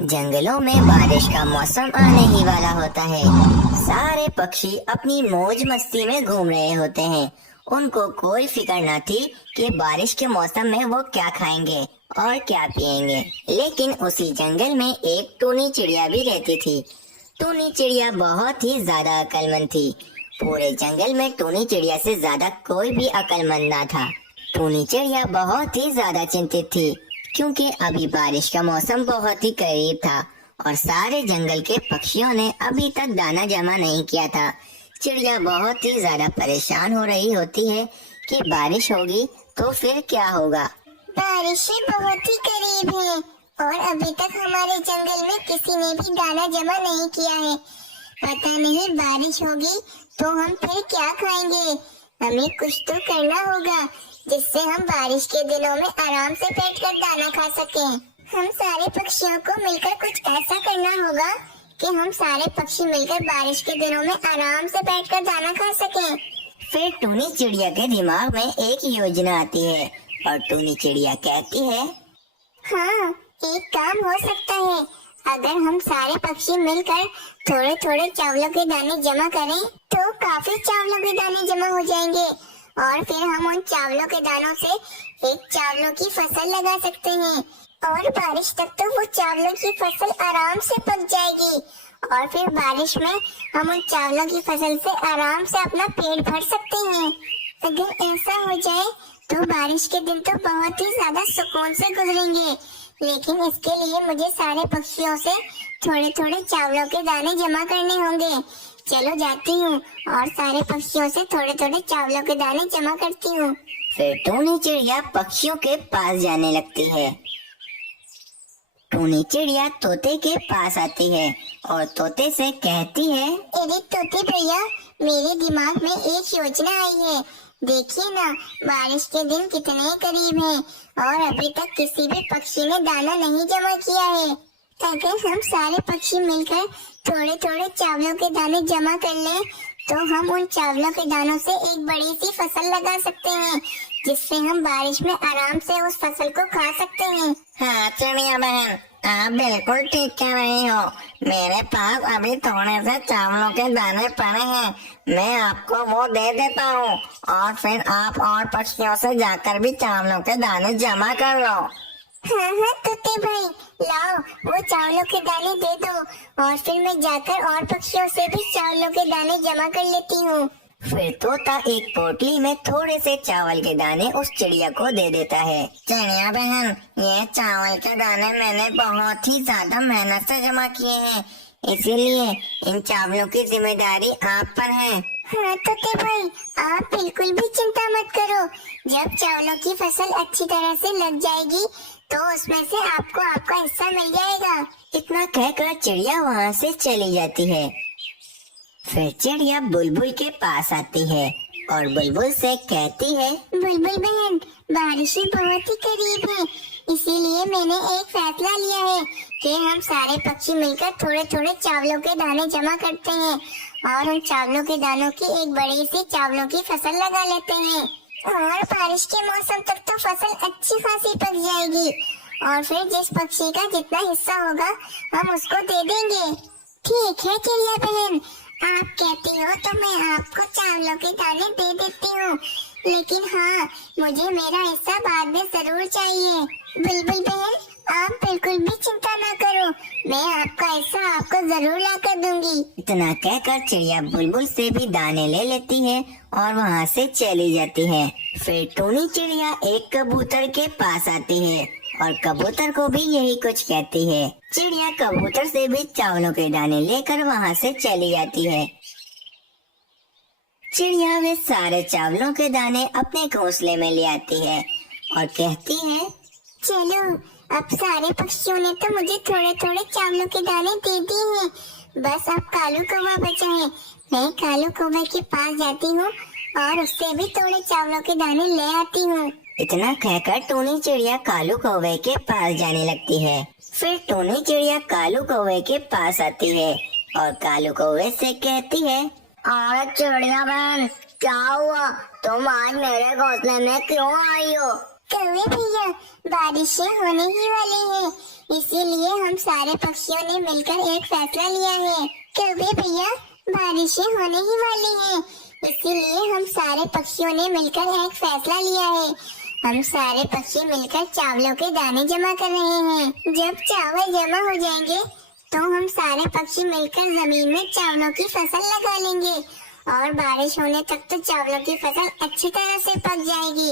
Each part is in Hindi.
जंगलों में बारिश का मौसम आने ही वाला होता है। सारे पक्षी अपनी मौज मस्ती में घूम रहे होते हैं। उनको कोई फिक्र न थी कि बारिश के मौसम में वो क्या खाएंगे और क्या पिएंगे। लेकिन उसी जंगल में एक टूनी चिड़िया भी रहती थी। टूनी चिड़िया बहुत ही ज्यादा अक्लमंद थी। पूरे जंगल में टूनी चिड़िया से ज्यादा कोई भी अक्लमंद ना था। टूनी चिड़िया बहुत ही ज्यादा चिंतित थी, क्योंकि अभी बारिश का मौसम बहुत ही करीब था और सारे जंगल के पक्षियों ने अभी तक दाना जमा नहीं किया था। चिड़िया बहुत ही ज्यादा परेशान हो रही होती है कि बारिश होगी तो फिर क्या होगा। बारिश बहुत ही करीब है और अभी तक हमारे जंगल में किसी ने भी दाना जमा नहीं किया है। पता नहीं बारिश होगी तो हम फिर क्या खाएंगे। हमें कुछ तो करना होगा जिससे हम बारिश के दिनों में आराम से बैठकर दाना खा सकें। हम सारे पक्षियों को मिलकर कुछ ऐसा करना होगा कि हम सारे पक्षी मिलकर बारिश के दिनों में आराम से बैठकर दाना खा सकें। फिर टूनी चिड़िया के दिमाग में एक योजना आती है और टूनी चिड़िया कहती है, हाँ, एक काम हो सकता है। अगर हम सारे पक्षी मिलकर थोड़े थोड़े चावलों के दाने जमा करें तो काफी चावलों के दाने जमा हो जाएंगे और फिर हम उन चावलों के दानों से एक चावलों की फसल लगा सकते हैं और बारिश तक तो वो चावलों की फसल आराम से पक जाएगी और फिर बारिश में हम उन चावलों की फसल से आराम से अपना पेट भर सकते हैं। अगर ऐसा हो जाए तो बारिश के दिन तो बहुत ही ज्यादा सुकून से गुजरेंगे, लेकिन इसके लिए मुझे सारे पक्षियों से थोड़े थोड़े चावलों के दाने जमा करने होंगे। चलो जाती हूँ और सारे पक्षियों से थोड़े थोड़े चावलों के दाने जमा करती हूँ। फिर टूनी चिड़िया पक्षियों के पास जाने लगती है। टूनी चिड़िया तोते के पास आती है और तोते से कहती है, अरे तोते भैया, मेरे दिमाग में एक योजना आई है। देखिए ना, बारिश के दिन कितने करीब हैं और अभी तक किसी भी पक्षी ने दाना नहीं जमा किया है। अगर हम सारे पक्षी मिलकर थोड़े थोड़े चावलों के दाने जमा कर लें तो हम उन चावलों के दानों से एक बड़ी सी फसल लगा सकते हैं, जिससे हम बारिश में आराम से उस फसल को खा सकते हैं। हाँ चिड़िया बहन, आप बिल्कुल ठीक कह रही हो। मेरे पास अभी थोड़े से चावलों के दाने पड़े हैं। मैं आपको वो दे देता हूँ और फिर आप और पक्षियों से जाकर भी चावलों के दाने जमा कर लो। हाँ हाँ तोते भाई, लाओ वो चावलों के दाने दे दो और फिर मैं जाकर और पक्षियों से भी चावलों के दाने जमा कर लेती हूँ। फिर तोता एक पोटली में थोड़े से चावल के दाने उस चिड़िया को दे देता है। चिड़िया बहन, ये चावल के दाने मैंने बहुत ही ज्यादा मेहनत से जमा किए हैं, इसीलिए इन चावलों की जिम्मेदारी आप पर है। हाँ तोते भाई, आप बिल्कुल भी चिंता मत करो। जब चावलों की फसल अच्छी तरह से लग जाएगी तो उसमें से आपको आपका हिस्सा मिल जाएगा। इतना कहकर चिड़िया वहाँ से चली जाती है। फिर चिड़िया बुलबुल के पास आती है और बुलबुल से कहती है, बुलबुल बहन, बारिश बहुत ही करीब है, इसीलिए मैंने एक फैसला लिया है कि हम सारे पक्षी मिलकर थोड़े थोड़े चावलों के दाने जमा करते हैं और उन चावलों के दानों की एक बड़ी सी चावलों की फसल लगा लेते हैं और बारिश के मौसम तक तो फसल अच्छी खासी पक जाएगी और फिर जिस पक्षी का जितना हिस्सा होगा हम उसको दे देंगे। ठीक है चिड़िया बहन, आप कहती हो तो मैं आपको चावलों के दाने दे देती हूँ, लेकिन हाँ, मुझे मेरा हिस्सा बाद में जरूर चाहिए। बुलबुल बहन, आप बिल्कुल भी चिंता ना करो, मैं आपका हिस्सा आपको जरूर ला कर दूंगी। इतना कहकर चिड़िया बुलबुल से भी दाने ले लेती है और वहाँ से चली जाती है। फिर टूनी चिड़िया एक कबूतर के पास आती है और कबूतर को भी यही कुछ कहती है। चिड़िया कबूतर से भी चावलों के दाने लेकर वहाँ से चली जाती है। चिड़िया वे सारे चावलों के दाने अपने घोंसले में ले आती है और कहती है, चलो, अब सारे पक्षियों ने तो मुझे थोड़े थोड़े चावलों के दाने दे दिए हैं, बस अब कालू कौवा बचा है। मैं कालू कौवे के पास जाती हूँ और उससे भी थोड़े चावलों के दाने ले आती हूँ। इतना कहकर टूनी चिड़िया कालू कौवे के पास जाने लगती है। फिर टूनी चिड़िया कालू कौवे के पास आती है और कालू कौवे से कहती है, और चिड़िया बहन, क्या हुआ? तुम आज मेरे घोंसले में क्यों आई हो? कौवे भैया, बारिशें होने ही वाली हैं, इसीलिए हम सारे पक्षियों ने मिलकर एक फैसला लिया है। कौवे भैया, बारिशें होने ही वाली हैं, इसीलिए हम सारे पक्षियों ने मिलकर एक फैसला लिया है। हम सारे पक्षी मिलकर चावलों के दाने जमा कर रहे हैं। जब चावल जमा हो जाएंगे तो हम सारे पक्षी मिलकर जमीन में चावलों की फसल लगा लेंगे और बारिश होने तक तो चावलों की फसल अच्छी तरह से पक जाएगी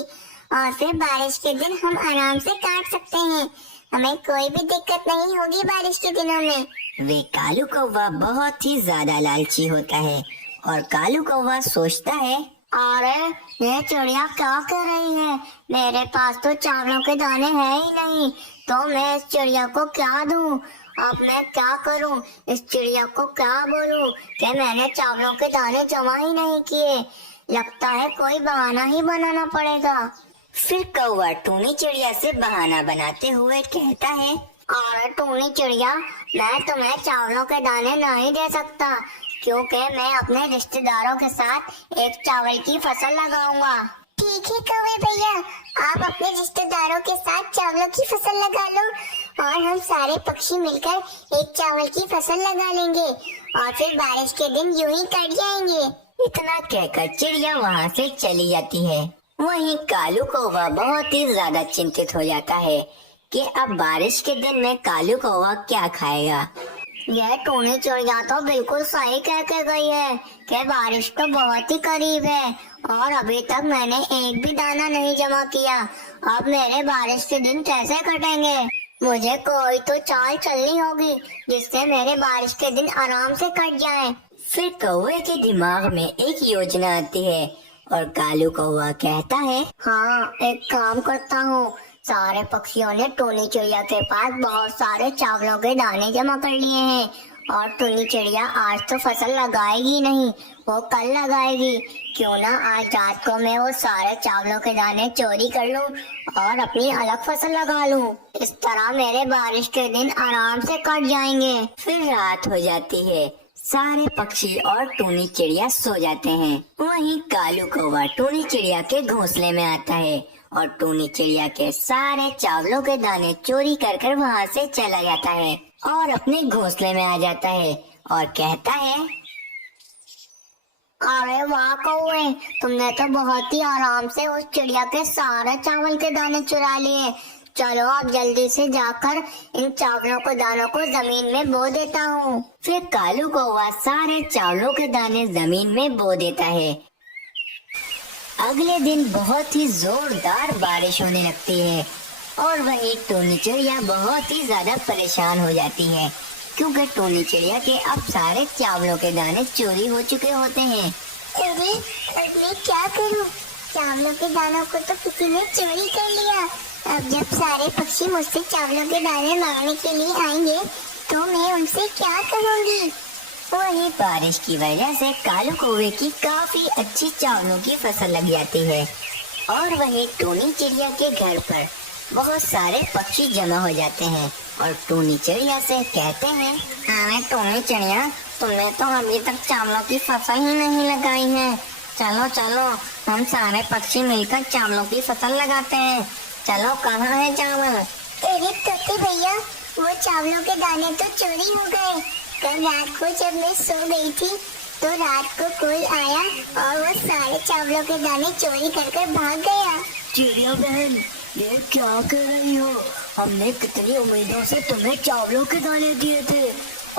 और फिर बारिश के दिन हम आराम से काट सकते हैं। हमें कोई भी दिक्कत नहीं होगी बारिश के दिनों में। वे कालू कौवा बहुत ही ज्यादा लालची होता है और कालू कौवा सोचता है, अरे ये चिड़िया क्या कर रही है? मेरे पास तो चावलों के दाने हैं ही नहीं, तो मैं इस चिड़िया को क्या दूं? अब मैं क्या करूं? इस चिड़िया को क्या बोलूं कि मैंने चावलों के दाने जमा ही नहीं किए? लगता है कोई बहाना ही बनाना पड़ेगा। फिर कौवा टूनी चिड़िया से बहाना बनाते हुए कहता है, अरे टूनी चिड़िया, मैं तुम्हें चावलों के दाने नहीं दे सकता, क्योंकि मैं अपने रिश्तेदारों के साथ एक चावल की फसल लगाऊंगा। ठीक है कौवे भैया, आप अपने रिश्तेदारों के साथ चावलों की फसल लगा लो और हम सारे पक्षी मिलकर एक चावल की फसल लगा लेंगे और फिर बारिश के दिन यूं ही कट जाएंगे। इतना कहकर चिड़िया वहाँ से चली जाती है। वहीं कालू कौवा बहुत ही ज्यादा चिंतित हो जाता है कि अब बारिश के दिन में कालू कौवा क्या खाएगा। यह टूनी चिड़िया तो बिल्कुल सही कह के गई है कि बारिश तो बहुत ही करीब है और अभी तक मैंने एक भी दाना नहीं जमा किया। अब मेरे बारिश के दिन कैसे कटेंगे? मुझे कोई तो चाल चलनी होगी जिससे मेरे बारिश के दिन आराम से कट जाएं। फिर कौवे के दिमाग में एक योजना आती है और कालू कौवा कहता है, हाँ, एक काम करता हूँ। सारे पक्षियों ने टूनी चिड़िया के पास बहुत सारे चावलों के दाने जमा कर लिए हैं और टूनी चिड़िया आज तो फसल लगाएगी नहीं, वो कल लगाएगी। क्यों ना आज रात को मैं वो सारे चावलों के दाने चोरी कर लूं और अपनी अलग फसल लगा लूं। इस तरह मेरे बारिश के दिन आराम से कट जाएंगे। फिर रात हो जाती है। सारे पक्षी और टूनी चिड़िया सो जाते हैं। वहीं कालू कौवा टूनी चिड़िया के घोंसले में आता है और टूनी चिड़िया के सारे चावलों के दाने चोरी कर कर वहाँ से चला जाता है और अपने घोंसले में आ जाता है और कहता है, अरे वाह कौवे, तुमने तो बहुत ही आराम से उस चिड़िया के सारे चावल के दाने चुरा लिए। चलो अब जल्दी से जाकर इन चावलों के दानों को जमीन में बो देता हूँ। फिर कालू कौवा सारे चावलों के दाने जमीन में बो देता है। अगले दिन बहुत ही जोरदार बारिश होने लगती है और वहीं टूनी चिड़िया बहुत ही ज्यादा परेशान हो जाती है क्योंकि टूनी चिड़िया के अब सारे चावलों के दाने चोरी हो चुके होते हैं। अरे अब मैं क्या करूं? चावलों के दानों को तो किसी ने चोरी कर लिया। अब जब सारे पक्षी मुझसे चावलों के दाने मांगने के लिए आएंगे तो मैं उनसे क्या कहूँगी? वही बारिश की वजह से कालू कौवे की काफी अच्छी चावलों की फसल लग जाती है और वहीं टूनी चिड़िया के घर पर बहुत सारे पक्षी जमा हो जाते हैं और टूनी चिड़िया से कहते हैं, अरे टूनी चिड़िया, तुमने तो अभी तक चावलों की फसल ही नहीं लगाई है। चलो चलो, हम सारे पक्षी मिलकर चावलों की फसल लगाते हैं। चलो, कहाँ है चावल? अरे तोते भैया, वो चावलों के दाने तो चोरी हो गए। कल रात को जब मैं सो गई थी तो रात को कोई आया और वो सारे चावलों के दाने चोरी कर भाग गया। चिड़िया बहन, ये क्या कर रही हो? हमने कितनी उम्मीदों से तुम्हें चावलों के दाने दिए थे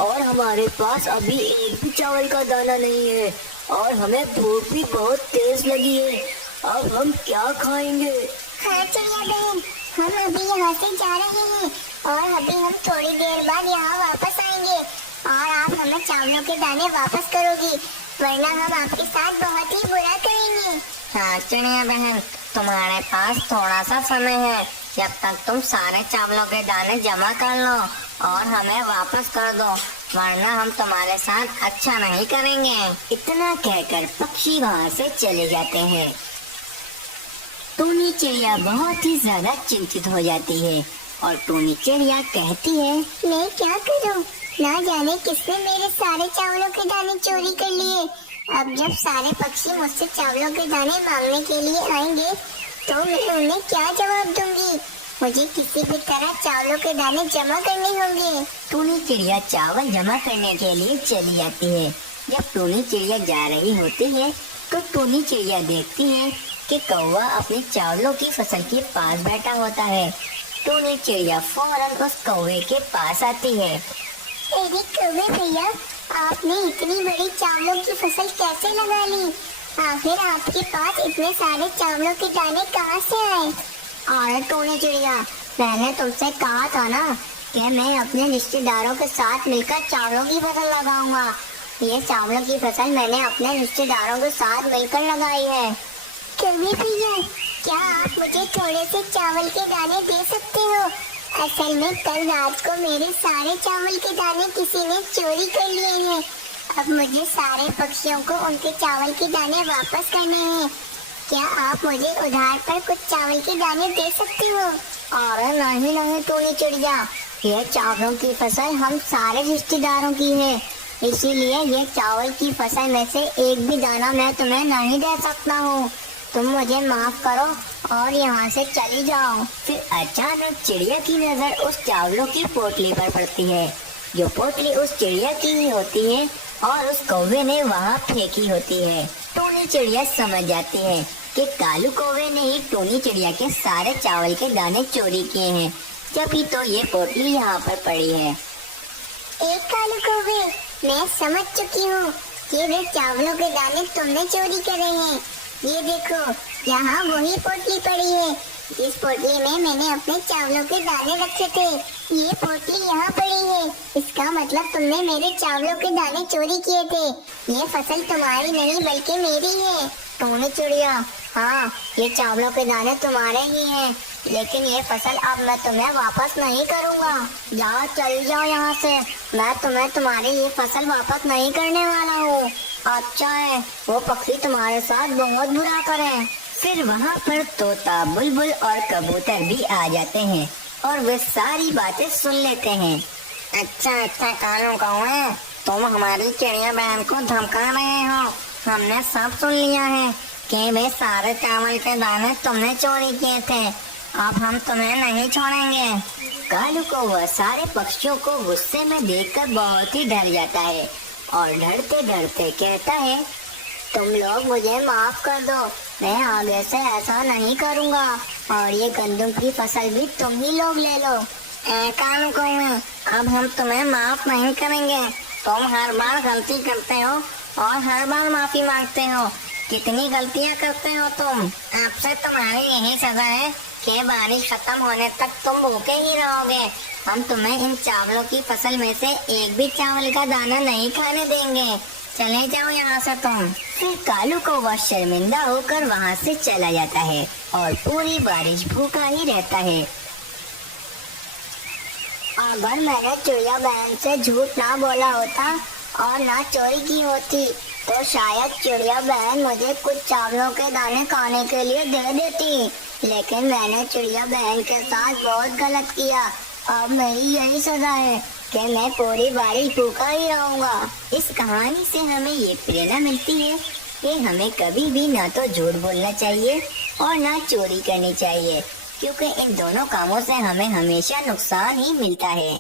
और हमारे पास अभी एक भी चावल का दाना नहीं है और हमें भूख भी बहुत तेज लगी है। अब हम क्या खाएंगे? हाँ चिड़िया बहन, हम अभी यहाँ से जा रहे हैं और अभी हम थोड़ी देर बाद यहाँ वापस आएंगे और आप हमें चावलों के दाने वापस करोगी, वरना हम आपके साथ बहुत ही बुरा करेंगे। हाँ चिड़िया बहन, तुम्हारे पास थोड़ा सा समय है। जब तक तुम सारे चावलों के दाने जमा कर लो और हमें वापस कर दो, वरना हम तुम्हारे साथ अच्छा नहीं करेंगे। इतना कहकर पक्षी वहाँ से चले जाते हैं। टूनी चिड़िया बहुत ही ज्यादा चिंतित हो जाती है और टूनी चिड़िया कहती है, मैं क्या करूं? ना जाने किसने मेरे सारे चावलों के दाने चोरी कर लिए। अब जब सारे पक्षी मुझसे चावलों के दाने मांगने के लिए आएंगे तो मैं उन्हें क्या जवाब दूंगी? मुझे किसी भी तरह चावलों के दाने जमा करने होंगे। टूनी चिड़िया चावल जमा करने के लिए चली जाती है। जब टूनी चिड़िया जा रही होती है तो टूनी चिड़िया देखती है कि कौवा अपने चावलों की फसल के पास बैठा होता है। टूनी चिड़िया फौरन उस कौवे के पास आती है। अरे कौवे भैया, आपने इतनी बड़ी चावलों की फसल कैसे लगा ली? आखिर आपके पास इतने सारे चावलों के दाने कहाँ से आए? अरे टूनी चिड़िया, मैंने तुमसे कहा था ना कि मैं अपने रिश्तेदारों के साथ मिलकर चावलों की फसल लगाऊंगा। ये चावलों की फसल मैंने अपने रिश्तेदारों के साथ मिलकर लगाई है। कौवे भैया, क्या आप मुझे थोड़े से चावल के दाने दे सकते हो? असल में कल रात को मेरे सारे चावल के दाने किसी ने चोरी कर लिए हैं। अब मुझे सारे पक्षियों को उनके चावल के दाने वापस करने हैं। क्या आप मुझे उधार पर कुछ चावल के दाने दे सकते हो? अरे नहीं टूनी चिड़िया, ये चावलों की फसल हम सारे रिश्तेदारों की है, इसीलिए ये चावल की फसल में से एक भी दाना मैं तुम्हें नहीं दे सकता हूँ। तुम मुझे माफ करो और यहाँ से चली जाओ। फिर अचानक चिड़िया की नजर उस चावलों की पोटली पर पड़ती है, जो पोटली उस चिड़िया की ही होती है और उस कौवे ने वहाँ फेंकी होती है। टूनी चिड़िया समझ जाती है कि कालू कौवे ने ही टूनी चिड़िया के सारे चावल के दाने चोरी किए हैं, तभी तो ये पोटली यहाँ पर पड़ी है। एक कालू कौवे, मैं समझ चुकी हूँ कि वे चावलों के दाने तुमने चोरी करे हैं। ये देखो, यहाँ वही पोटली पड़ी है जिस पोटली में मैंने अपने चावलों के दाने रखे थे। ये पोटली यहाँ पड़ी है, इसका मतलब तुमने मेरे चावलों के दाने चोरी किए थे। ये फसल तुम्हारी नहीं बल्कि मेरी है। टूनी चिड़िया, हाँ ये चावलों के दाने तुम्हारे ही हैं, लेकिन ये फसल अब मैं तुम्हें वापस नहीं करूँगा। जाओ, चल जाओ यहाँ से, मैं तुम्हें तुम्हारी ये फसल वापस नहीं करने वाला हूँ। अच्छा है, वो पक्षी तुम्हारे साथ बहुत बुरा करे। फिर वहाँ पर तोता, बुलबुल और कबूतर भी आ जाते हैं और वे सारी बातें सुन लेते हैं। अच्छा कालू कौवे, तुम हमारी चिड़िया बहन को धमका रहे हो। हमने सब सुन लिया है कि वे सारे चावल के दाने तुमने चोरी किए थे। अब हम तुम्हें नहीं छोड़ेंगे। कालू कौवा सारे पक्षियों को गुस्से में देखकर बहुत ही डर जाता है और डरते डरते कहता है, तुम लोग मुझे माफ कर दो, मैं आगे से ऐसा नहीं करूँगा और ये गंदम की फसल भी तुम ही लोग ले लो। कालू कौवे, अब हम तुम्हें माफ नहीं करेंगे। तुम हर बार गलती करते हो और हर बार माफी मांगते हो। कितनी गलतियाँ करते हो तुम। आपसे तुम्हारी यही सजा है कि बारिश खत्म होने तक तुम भूखे ही रहोगे। हम तुम्हें इन चावलों की फसल में से एक भी चावल का दाना नहीं खाने देंगे। चले जाओ यहाँ से तुम। फिर कालू कौवा शर्मिंदा होकर वहाँ से चला जाता है और पूरी बारिश भूखा ही रहता है। अगर मैंने चिड़िया बहन से झूठ ना बोला होता और ना चोरी की होती तो शायद चिड़िया बहन मुझे कुछ चावलों के दाने खाने के लिए दे देती, लेकिन मैंने चिड़िया बहन के साथ बहुत गलत किया। अब मेरी यही सजा है कि मैं पूरी बारिश भूखा ही रहूंगा। इस कहानी से हमें ये प्रेरणा मिलती है कि हमें कभी भी ना तो झूठ बोलना चाहिए और ना चोरी करनी चाहिए, क्योंकि इन दोनों कामों से हमें हमेशा नुकसान ही मिलता है।